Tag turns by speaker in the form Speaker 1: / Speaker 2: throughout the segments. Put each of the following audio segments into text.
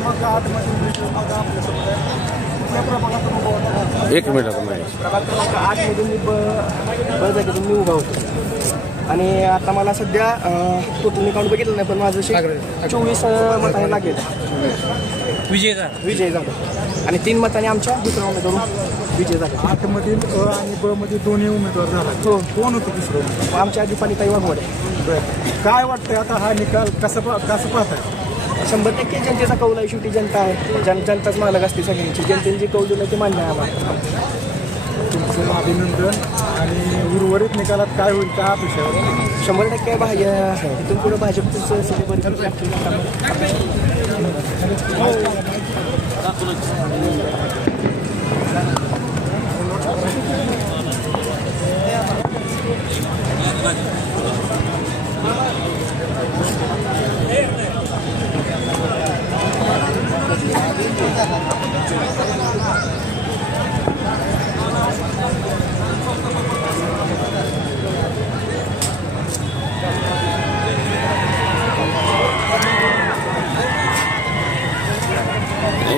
Speaker 1: क्रमांक आठमधील विजय माझा आपल्यासोबत आहे. कुठल्या प्रभागातून उभा होता?
Speaker 2: एक मिनिट
Speaker 3: प्रभाग क्रमांक मी ब ब जागेतून मी उभा होतो. आणि आता मला सध्या टोटल मी काउंट बघितलं नाही पण माझं शे चोवीस मताने लागेल.
Speaker 4: विजय झाला.
Speaker 3: विजय झाला. आणि तीन मताने आमच्या दुसऱ्या उमेदवार विजय झाला.
Speaker 1: आठमधील अ आणि ब मध्ये दोन्ही उमेदवार झाला.
Speaker 3: हो.
Speaker 1: कोण होतं दुसरं
Speaker 3: आमच्या दीपालीताई वाघमोडे
Speaker 1: बरं. काय वाटतंय आता हा निकाल कसं पा- कसं पाहताय?
Speaker 3: शंभर टक्के जनतेचा कौल आहे शेवटी जनता आहे. जन जनताच मालक असते सगळ्यांची. जनतेने जी कौल दिलं ते मान्य आहे आम्हाला.
Speaker 1: तुमचं अभिनंदन. आणि उर्वरित निकालात काय होईल त्या अपेक्षा
Speaker 3: शंभर टक्के भाज्या इथून पुढे भाजपचं सगळी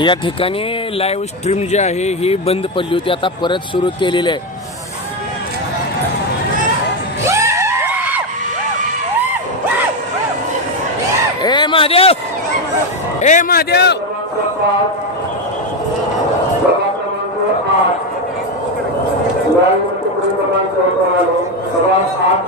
Speaker 2: या ठिकाणी लाईव्ह स्ट्रीम जी आहे ही बंद पडली होती. आता परत सुरू केलेली आहे. ए महादेव! ए महादेव!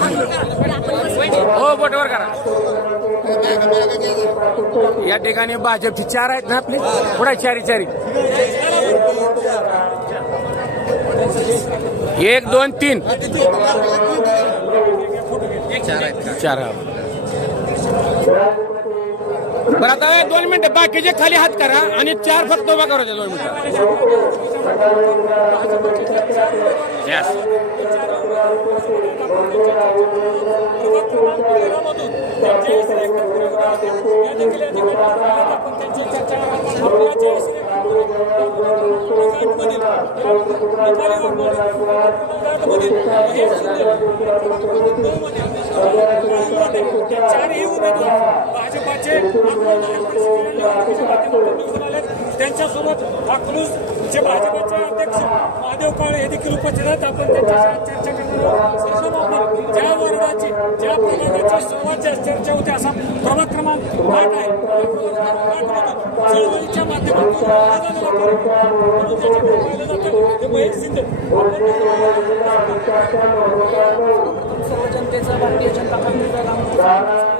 Speaker 2: हो बोटवर करा. या ठिकाणी भाजपची चार आहेत ना आपली? पुढे चारी चारी. एक दोन तीन. चार बरं आता दोन मिनिटं. बाकीचे खाली हात करा आणि चार फक्त उभा करायचे दोन मिनिटं. Yes.
Speaker 4: चारही उमेदवार भाजपाचे त्यांच्यासोबत अकलूज जे भाजपचे अध्यक्ष महादेव काळे हे देखील उपस्थित आहेत. आपण त्यांच्याशी चर्चा करणार आहोत. आपण ज्या वर्गाची ज्या प्रभागाची सर्वात जास्त चर्चा होते असा प्रभाग क्रमांक आठ आहे. चळवळीच्या माध्यमातून जनतेचा भारतीय जनता आठमधून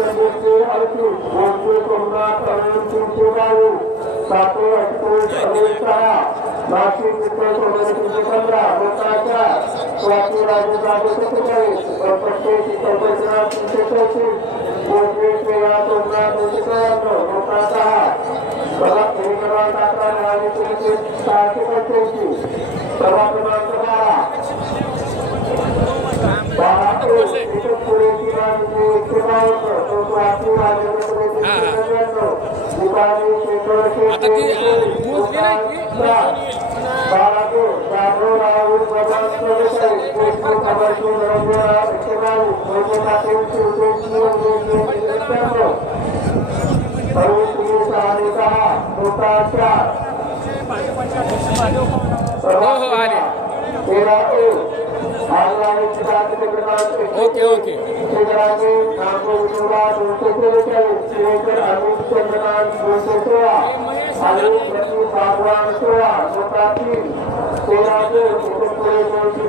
Speaker 4: आझाद वापर म्हणून ज्याच्याकडे पाहिलं जातं ते महेश शिंदे
Speaker 3: सर्व जनतेचा भारतीय जनता काँग्रेसचा
Speaker 5: नाशिक मित्र सोडवण्याची पंधरा लोकांच्या स्वाती राजे राजे सत्तेचाळीस प्रत्येक चौकशीला तीनशे चौतीस पंचवीस वेळा सोमनाथ दोनशे त्र्याण्णव लोकांचा प्रभाग क्रमांक अकरा मिळाली तीनशे सहाशे पंच्याऐंशी प्रभाग क्रमांक बारा बारा एकच पुढे किंवा एकशे बावन्न तो स्वाती राजे त्र्याण्णव दीपाली शेखर
Speaker 2: आता ती अं, मोजली नाही की?
Speaker 5: बाळाजो जाधव राहुल प्रभात चौवेचाळीस देशमुख अमरशे नरंजनराव एकशे बावीस वैद्य पाटील सर्वश्री सहा चार तेरा एक क्रमांक
Speaker 2: ओके ओके.
Speaker 5: नागपूर दोनशे त्रेचाळीस अमित चंद्रकांत दोनशे सोळा आणि प्रति सोळा तीन तेरा दोन दोनशे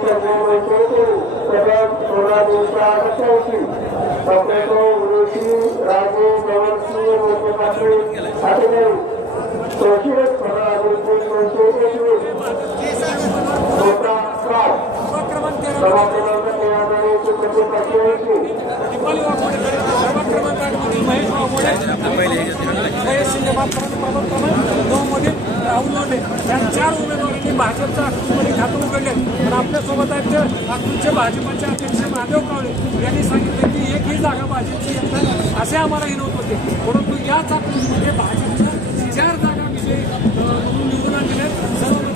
Speaker 4: तेरा
Speaker 5: हजार एकशे पंचेऐंशी
Speaker 4: दीपाली वाघमोडे सभा क्रमांक आठ मधील महेश वाघमोडे महेश शिंदे भाग क्रमांक प्रभाग क्रमांक नऊ मधील राहुल लोंढे या चार उमेदवारांनी भाजपच्या अकलूजमध्ये खातं उघडले. पण आपल्यासोबत आहेत ते अकलूजचे भाजपचे अध्यक्ष महादेव कावळे. यांनी सांगितलं की एकही जागा भाजपची येत नाही असे आम्हाला हिनवत होते. परंतु याच अकलूजमध्ये भाजपच्या चार जागा विजयी म्हणून निवडून आणलेल्या. सर्व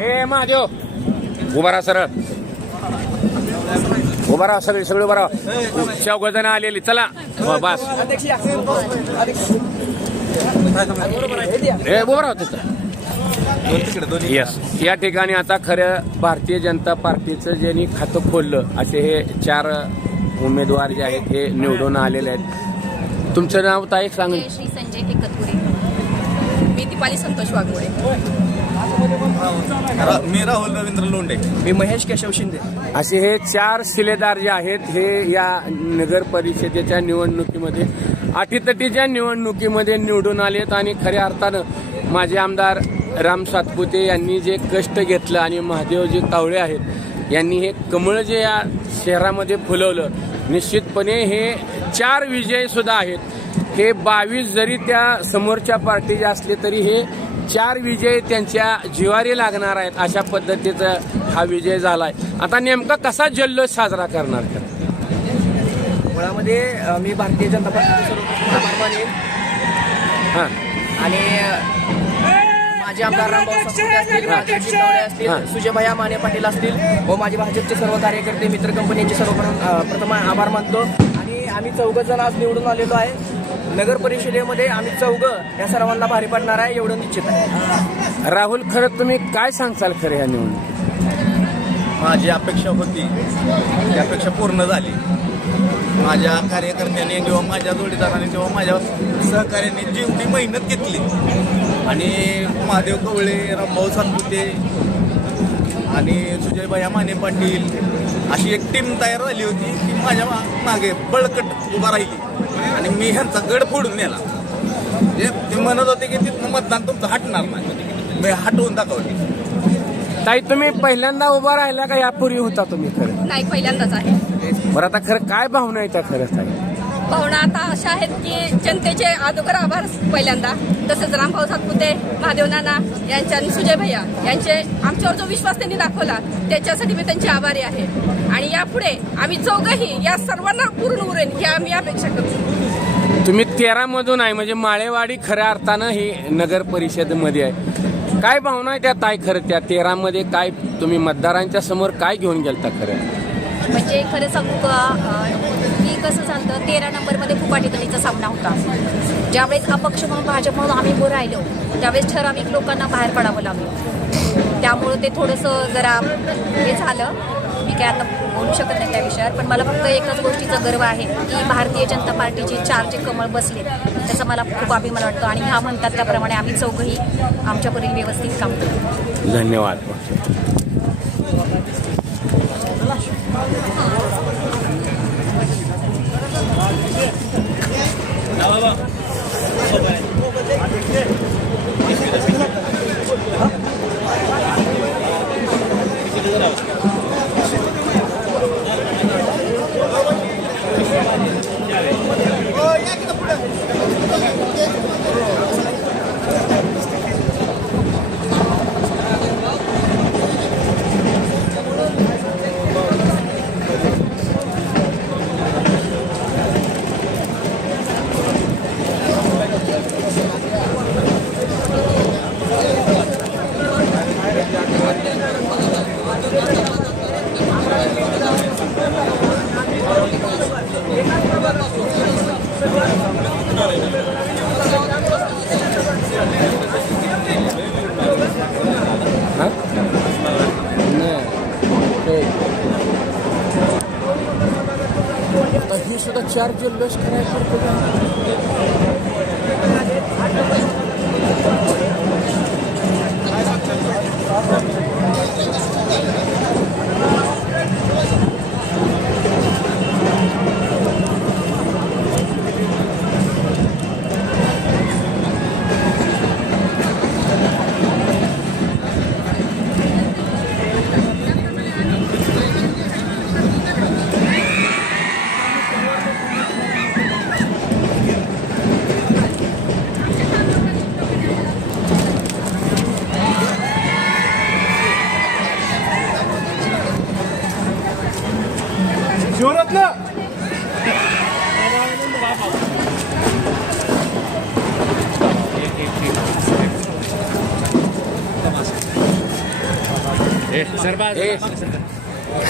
Speaker 2: हे महादेव. उभा राहा सरळ. उभा राहा सगळे सगळे उभा राहा. चौघजण आलेली. चला. हो, बस. येस या ठिकाणी आता खरं भारतीय जनता पार्टीचं ज्यांनी खातं खोललं असे हे चार उमेदवार जे आहेत हे निवडून आलेले आहेत. तुमचं नाव ताई सांग.
Speaker 6: श्री संजय एकतपुरे. मी दीपाली संतोष वाघमोडे.
Speaker 7: मी राहुल रवींद्र लोंढे.
Speaker 3: मी महेश केशव शिंदे.
Speaker 2: असे हे चार शिलेदार जे आहेत हे या नगर परिषदेच्या निवडणुकीमध्ये अटीतटीच्या निवडणुकीमध्ये निवडून आलेत आणि खऱ्या अर्थानं माझे आमदार राम सातपुते यांनी जे कष्ट घेतलं आणि महादेवजी कावळे आहेत यांनी हे कमळ जे या शहरामध्ये फुलवलं निश्चितपणे हे चार विजयसुद्धा आहेत. हे बावीस जरी त्या समोरच्या पार्टीचे असले तरी हे चार विजय त्यांच्या जिवारी लागणार आहेत अशा पद्धतीचं हा विजय झालाय. आता नेमका कसा जल्लोष साजरा करणार का?
Speaker 3: मुळामध्ये मी भारतीय जनता सर्वप्रथम आभार मानेन
Speaker 2: हां.
Speaker 3: आणि माझे आमदार रामभाऊ सातपुते असतील राजेश शिंगावळे
Speaker 2: हा.
Speaker 3: असतील सुजयभया माने पाटील असतील व माझे भाजपचे सर्व कार्यकर्ते मित्र कंपनीचे सर्व प्रथम आभार मानतो. आणि आम्ही चौघ जण आज निवडून आलेलो आहे. नगर परिषदेमध्ये आम्ही चौघ या सर्वांना भारी पडणार आहे एवढं निश्चित आहे.
Speaker 2: राहुल खरं तुम्ही काय सांगचाल खरं या निवडणुकीत?
Speaker 7: माझी अपेक्षा होती. ती अपेक्षा पूर्ण झाली. माझ्या कार्यकर्त्यांनी किंवा माझ्या जोडीदाराने किंवा माझ्या सहकार्याने जेवढी मेहनत घेतली आणि महादेव कवळे रामभाऊ सातपुते आणि सुजयभाई माने पाटील अशी एक टीम तयार झाली होती की माझ्या मा- मागे बळकट उभा राहिली आणि मी ह्यांचा गड फोडून नेला. म्हणजे ते म्हणत होते की तिथनं मतदान तुमचं हटणार नाही. मी हटवून दाखवली.
Speaker 2: ताई तुम्ही पहिल्यांदा उभा राहिला का यापूर्वी होता तुम्ही खरं?
Speaker 6: नाही पहिल्यांदाच आहे.
Speaker 2: बरं आता खरं काय भावना त्या खरं ताई?
Speaker 6: भावना आता अशा आहेत की जनतेचे अगोदर आभार पहिल्यांदा. तसंच रामभाऊ सातपुते महादेव नाना यांच्या आणि सुजय भैया यांचे आमच्यावर जो विश्वास त्यांनी दाखवला त्याच्यासाठी मी त्यांचे आभारी आहे. आणि यापुढे आम्ही चौघही या सर्वांना पूर्ण उरेन ही आम्ही अपेक्षा करतो.
Speaker 2: तुम्ही तेरा मधून आहे म्हणजे माळेवाडी खऱ्या अर्थानं ही नगर परिषदेमध्ये आहे. काय भावना आहे त्या ताई खरं? त्या तेरा मध्ये काय तुम्ही मतदारांच्या समोर काय घेऊन गेलता खरं?
Speaker 8: म्हणजे खरं सांगू का अं, की कसं झालं तेरा नंबरमध्ये खूप अडचणीचा सामना होता. ज्यावेळेस अपक्ष म्हणून भाजप म्हणून आम्ही उभं राहिलो त्यावेळेस ठराविक लोकांना बाहेर पडावं लागलं. त्यामुळं ते थोडंसं जरा हे झालं. मी काय आता बोलू शकत नाही त्या विषयावर पण मला फक्त एकच गोष्टीचा गर्व आहे की भारतीय जनता पार्टीचे चार जे कमळ बसले त्याचा मला खूप अभिमान वाटतो आणि ह्या म्हणतात त्याप्रमाणे आम्ही चौघही आमच्यापर्यंत व्यवस्थित काम करतो
Speaker 2: धन्यवाद हा?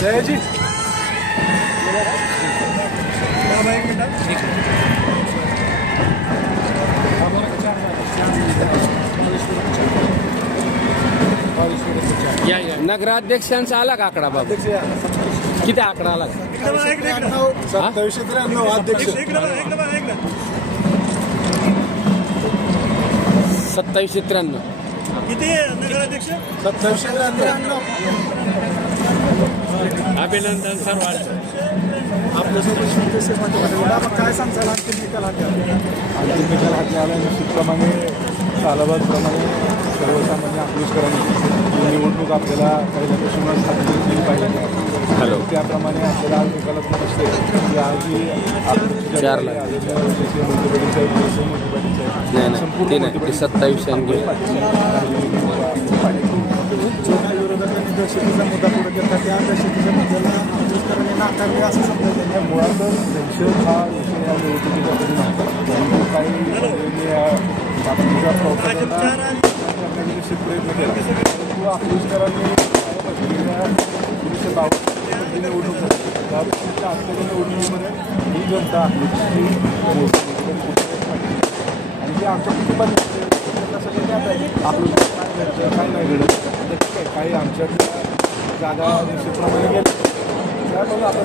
Speaker 1: जयजी
Speaker 2: नगराध्यक्षांचा आला का आकडा बाबा? किती आकडा आला?
Speaker 1: सत्तावीसशे त्र्याण्णव अध्यक्ष.
Speaker 2: सत्तावीसशे त्र्याण्णव.
Speaker 1: सत्तावीसशे त्र्याण्णव
Speaker 4: अभिनंदन सर्वांचं.
Speaker 1: आपल्यासोबत बाबा काय सांगताल? अंतिम निकाल हाती आला अंतिम निकाल हाती आला निश्चितप्रमाणे सालाबादप्रमाणे सर्वसामान्य अकलूजकरांनी ही निवडणूक आपल्याला पहिल्यापासूनच हाती दिली पाहिजे
Speaker 2: हॅलो.
Speaker 1: त्याप्रमाणे आपल्याला आज निकालात दिसते की आज ही आपली
Speaker 2: चार
Speaker 1: जनता
Speaker 2: लाख.
Speaker 1: आहे, आदरणीय वैद्यकीय मोठेपणीचं आहे, वैद्यकीय मोठेपणीचं आहे.
Speaker 2: नाही नाही
Speaker 1: संपूर्ण
Speaker 2: ते नाही ते
Speaker 1: मोठेपणीचं
Speaker 2: सत्तावीसशे आणि गेले.
Speaker 1: जो काही विरोधकांनी दहशतीचा मुद्दा पुढे केला त्या दहशतीच्या मुद्द्याला अकलूजकरांनी नाकारले असं समजायचं नाही मुळातच दहशत हा विषय या निवडणुकीचा कधी नव्हता परंतु काही आपण या प्रयत्न केला परंतु अकलूजकरांनी एकोणीसशे बावन्न निवडणूक झाली निवडणुकीमध्ये ही जनता आणि जे आमच्या कुटुंबात त्यासाठी आपलं काय काय नाही घडत ठीक आहे काही आमच्या जागा निश्चितप्रमाणे गेल्या त्यामुळे आपण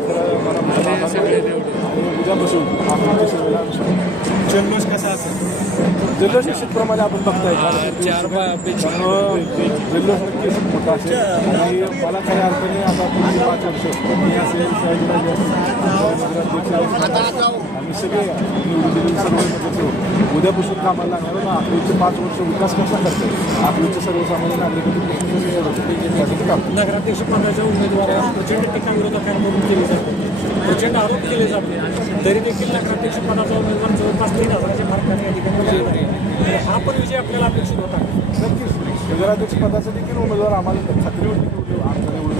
Speaker 1: सेवेला जल्लोष कसा असेल? जल्लोष निश्चितप्रमाणे आपण बघताय.
Speaker 4: चार
Speaker 1: त्यामुळं जल्लोष नक्कीच मोठा असेल. आणि मला खऱ्या अर्थाने आता पुढची पाच वर्ष मी असेल साहेबराज असेल आम्ही सगळे निवडून सर्व. उद्यापासून कामाला लागणार ना आपलीचे पाच वर्ष विकास कसा करतात आपलीचे सर्वसामान्य त्यासाठी काम.
Speaker 4: नगराध्यक्ष पदाच्या उमेदवाराला प्रचंड टीका विरोधकांकडून केली जाते प्रचंड आरोप केले जाते. तरी देखील नगराध्यक्ष पदाचा उमेदवार जवळपास तीन हजाराच्या फरकाने या ठिकाणी हा पण विजय आपल्याला अपेक्षित होता.
Speaker 1: नक्कीच. नगराध्यक्ष पदाचा देखील उमेदवार आम्हाला खात्री होती. आमचा निवडून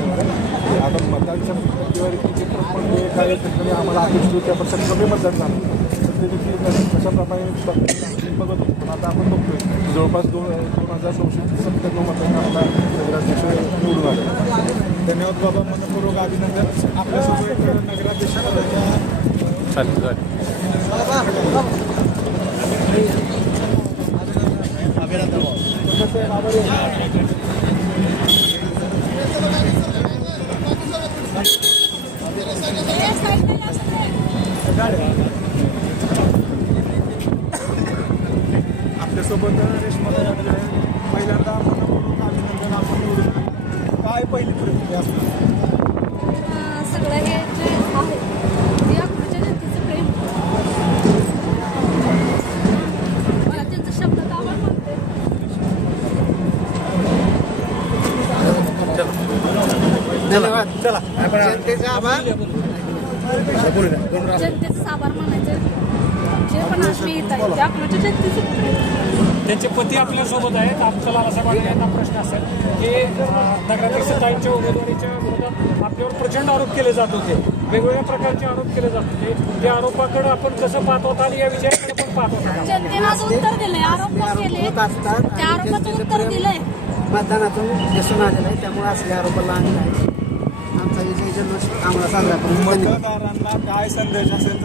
Speaker 1: आता मतदानच्या टक्केवारी किती पण ते काही ठिकाणी आम्हाला अपेक्षित होती. त्यापेक्षा कमी मतदान झालं. तर ते देखील कशाप्रमाणे बघत होतो. पण आता आपण बघतोय. जवळपास दोन दोन हजार नऊशे सत्त्याण्णव मतदान आम्हाला धन्यवाद बाबा मनपूर्वक अभिनंदन आपल्यासोबत एक नगराध्यक्ष पदाच्या
Speaker 2: चालेल चालेल
Speaker 1: आपल्यासोबत रेशमा लागले आहे पहिल्यांदा काय पहिली प्रतिक्रिया असणार
Speaker 8: सगळं हे जे आहे ते जनतेचं प्रेम. मला त्यांचा शब्द कामा म्हणते जनतेचं आभार. मानायचं जे पण आज मी येत आहे ते आपल्या जनतेचं प्रेम
Speaker 4: त्यांचे पती आपल्यासोबत आहेत. आपल्याला असं वाटतं यांना प्रश्न असेल की अं, नगराध्यक्ष ताईंच्या उमेदवारीच्या विरोधात आपल्यावर प्रचंड आरोप केले जात होते. वेगवेगळ्या प्रकारचे आरोप केले जात होते. त्या आरोपाकडे आपण कसं पाहत होता आणि या विजयाकडे पण पाहत होता
Speaker 8: जनतेनं आज उत्तर दिलंय. आरोप पण केले? त्या आरोपाचं उत्तर दिलंय.
Speaker 9: मतदानातून दिसून आलेलं आहे. त्यामुळे असल्या आरोपाला आम्ही नाही. आमचा विजय जल्लोष आम्हाला साजरा करून
Speaker 1: मतदारांना काय संदेश असेल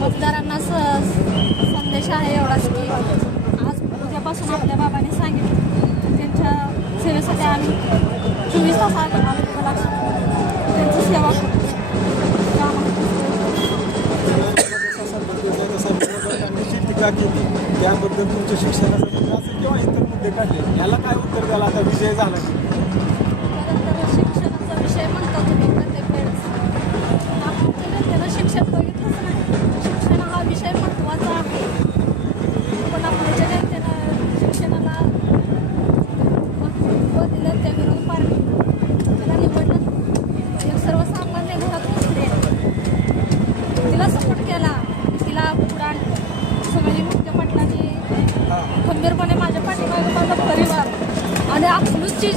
Speaker 8: मतदारांना संदेश आहे एवढाच की उद्यापासून आपल्या बाबांनी सांगितलं. त्यांच्या सेवेसाठी आम्ही चोवीस तास अवेलेबल असतो त्यांची सेवा करू
Speaker 1: टीका केली. त्याबद्दल तुमच्या शिक्षणाचा मुद्दा असेल किंवा इतर मुद्दे काढले याला काय उत्तर द्याला? आता विजय झाला.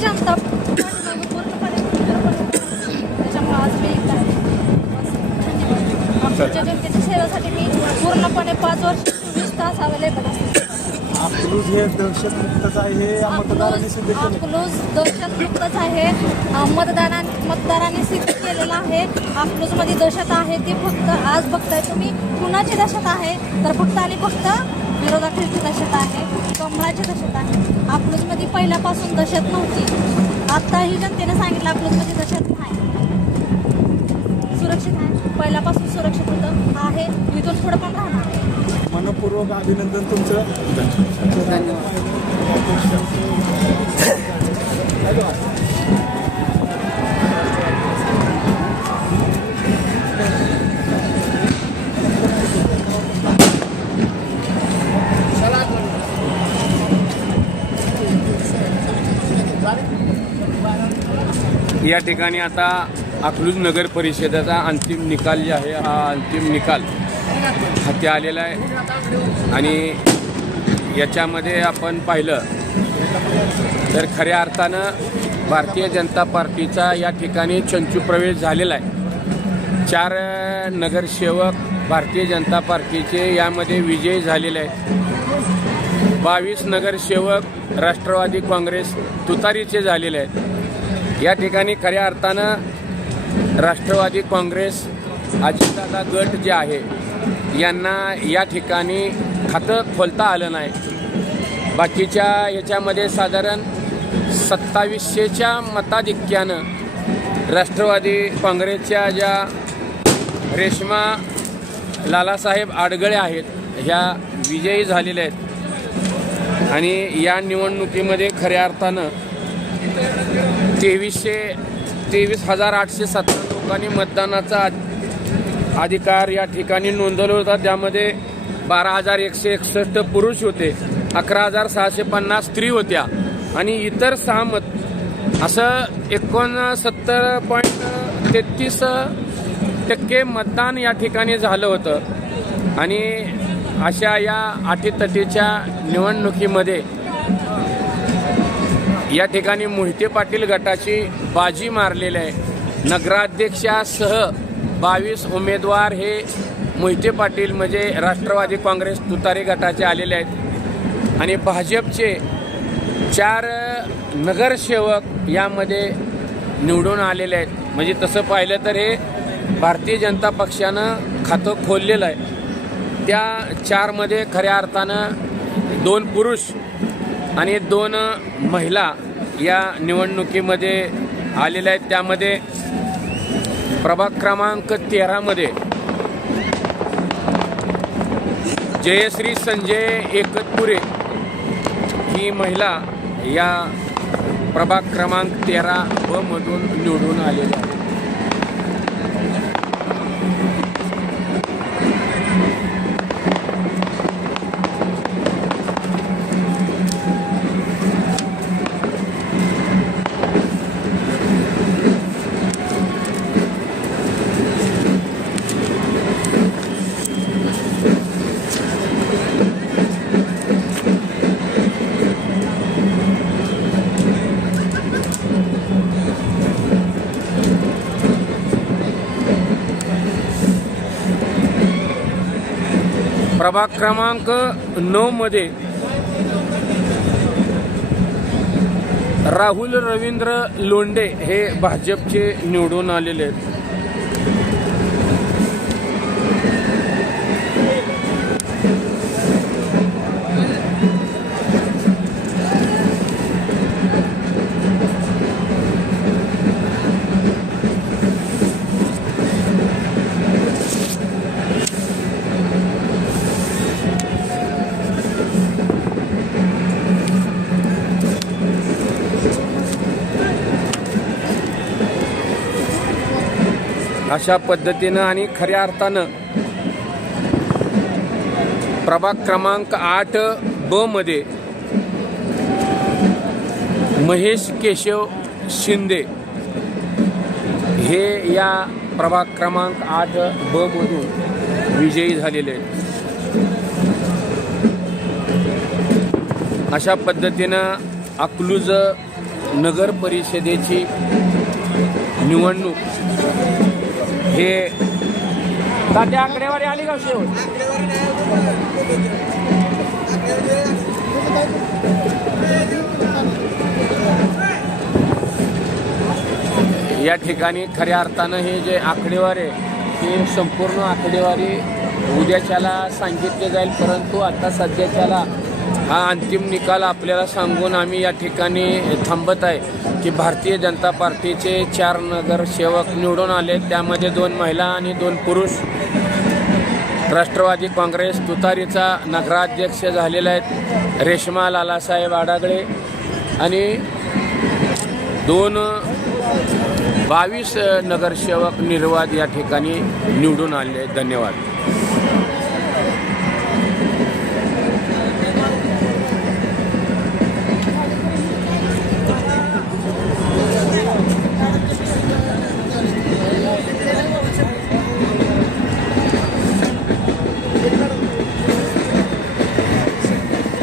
Speaker 8: जनता पूर्णपणे त्याच्यामुळे आज मी इथं आहे. बस, धन्यवाद. आमच्या जनतेच्या सेवेसाठी मी पूर्णपणे पाच वर्ष तास अवेलेबल असते
Speaker 1: अकलूज हे दहशतमुक्तच आहे या मतदारांनी सिद्ध केलं
Speaker 8: अकलूज दहशतमुक्तच आहे. मतदारां मतदारांनी सिद्ध केलेलं आहे. अकलूजमध्ये दहशत आहे ती फक्त आज बघताय तुम्ही. कुणाची दहशत आहे? तर फक्त आणि फक्त विरोधाकडची दहशत आहे कमळाची दहशत आहे. अकलूजमध्ये पहिल्यापासून दहशत नव्हती. आत्ताही जनतेने सांगितलं अकलूजमध्ये दहशत नाही. सुरक्षित आहे. पहिल्यापासून सुरक्षित होतं. आहे. इथून पुढं पण राहणार.
Speaker 1: मनपूर्वक अभिनंदन तुमचं.
Speaker 2: या ठिकाणी आता अकलूज नगर परिषदेचा अंतिम निकाल जे आहे हा अंतिम निकाल हाती आलेला आहे. आणि याच्यामध्ये आपण पाहिलं तर खऱ्या अर्थानं भारतीय जनता पार्टीचा या ठिकाणी चंचू प्रवेश झालेला आहे. चार नगरसेवक भारतीय जनता पार्टीचे यामध्ये विजयी झालेले आहेत. बावीस नगरसेवक राष्ट्रवादी काँग्रेस तुतारीचे झालेले आहेत. या ठिकाणी खऱ्या अर्थानं राष्ट्रवादी काँग्रेस अजितदादा गट जे आहे यांना या ठिकाणी खातं खोलता आलं नाही. बाकीच्या याच्यामध्ये साधारण सत्तावीसशेच्या मताधिक्यानं राष्ट्रवादी काँग्रेसच्या ज्या रेश्मा लालासाहेब आडगळे आहेत ह्या विजयी झालेल्या आहेत. आणि या निवडणुकीमध्ये खऱ्या अर्थानं तेवीसशे तेवीस हजार आठशे सत्तर लोकांनी मतदानाचा अधिकार या ठिकाणी नोंदवला होता. त्यामध्ये बारा हजार एकशे एकसष्ट पुरुष होते अकरा हजार सहाशे पन्नास स्त्री होत्या आणि इतर सहा मत असं एकोणसत्तर पॉईंट तेहतीस टक्के मतदान या ठिकाणी झालं होतं. आणि अशा या अटीतटीच्या निवडणुकीमध्ये या ठिकाणी मोहिते पाटील गटाची बाजी मारलेली आहे. नगराध्यक्षासह बावीस उमेदवार हे मोहिते पाटील म्हणजे राष्ट्रवादी काँग्रेस तुतारी गटाचे आलेले आहेत. आणि भाजपचे चार नगरसेवक यामध्ये निवडून आलेले आहेत. म्हणजे तसं पाहिलं तर हे भारतीय जनता पक्षानं खातं खोललेलं आहे. त्या चारमध्ये खऱ्या अर्थानं दोन पुरुष आणि दोन महिला या निवडणुकीमध्ये आलेल्या आहेत. त्यामध्ये प्रभाग क्रमांक तेरामध्ये जयश्री संजय एकतपुरे ही महिला या प्रभाग क्रमांक तेरा व मधून निवडून आलेली आहे प्रभाग क्रमांक नऊ मध्ये राहुल रवींद्र लोंडे हे भाजपचे निवडून आलेले आहेत. अशा पद्धतीनं आणि खऱ्या अर्थानं प्रभाग क्रमांक आठ ब मध्ये महेश केशव शिंदे हे या प्रभाग क्रमांक आठ ब मधून विजयी झालेले आहेत. अशा पद्धतीनं अकलूज नगर परिषदेची निवडणूक हे सध्या आकडेवारी आली का शेवट? या ठिकाणी खऱ्या अर्थानं हे जे आकडेवारी आहे संपूर्ण आकडेवारी उद्याच्याला सांगितले जाईल परंतु आता सध्याच्याला हा अंतिम निकाल आपल्याला सांगून आम्ही या ठिकाणी थांबत आहे की भारतीय जनता पार्टीचे चार नगरसेवक निवडून आले. त्यामध्ये दोन महिला आणि दोन पुरुष. राष्ट्रवादी काँग्रेस तुतारीचा नगराध्यक्ष झालेला आहेत रेश्मा लालासाहेब आडागळे आणि दोन बावीस नगरसेवक निर्वाद या ठिकाणी निवडून आले. धन्यवाद.